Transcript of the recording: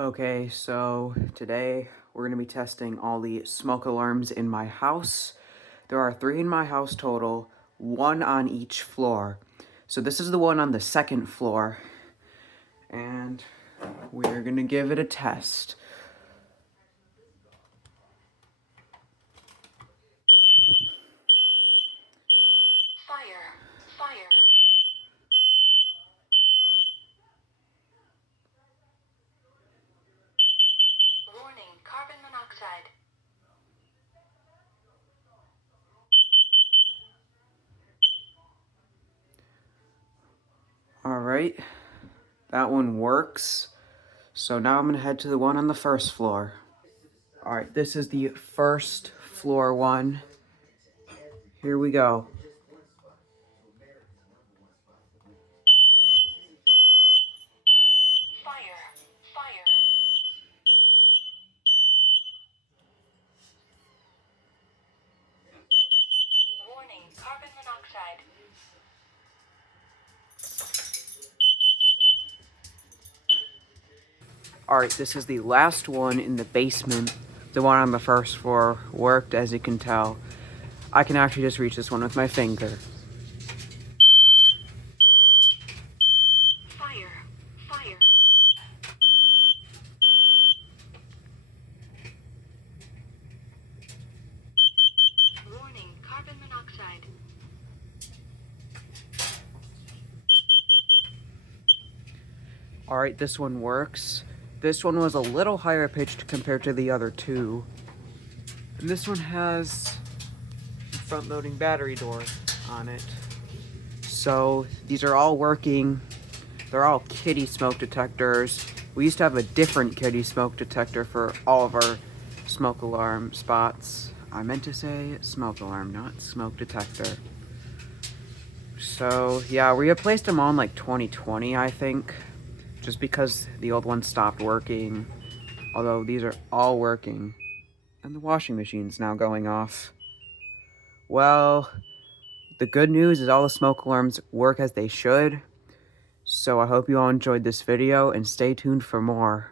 Okay, so today we're going to be testing all the smoke alarms in my house. There are 3 in my house total, 1 on each floor. So this is the one on the 2nd floor, and we're going to give it a test. Fire, fire. Warning, carbon monoxide. Alright, that one works. So now I'm going to head to the one on the 1st floor. Alright, this is the 1st floor one. Here we go. Fire, fire. Warning, carbon monoxide. Alright, this is the last one in the basement. The one on the 1st floor worked, as you can tell. I can actually just reach this one with my finger. Fire, fire. Warning, carbon monoxide. Alright, this one works. This one was a little higher pitched compared to the other two. And this one has a front-loading battery door on it. So these are all working. They're all kiddie smoke detectors. We used to have a different kiddie smoke detector for all of our smoke alarm spots. I meant to say smoke alarm, not smoke detector. So yeah, we replaced them all in like 2020, I think. Just because the old one stopped working. Although these are all working. And the washing machine's now going off. Well, the good news is all the smoke alarms work as they should. So I hope you all enjoyed this video and stay tuned for more.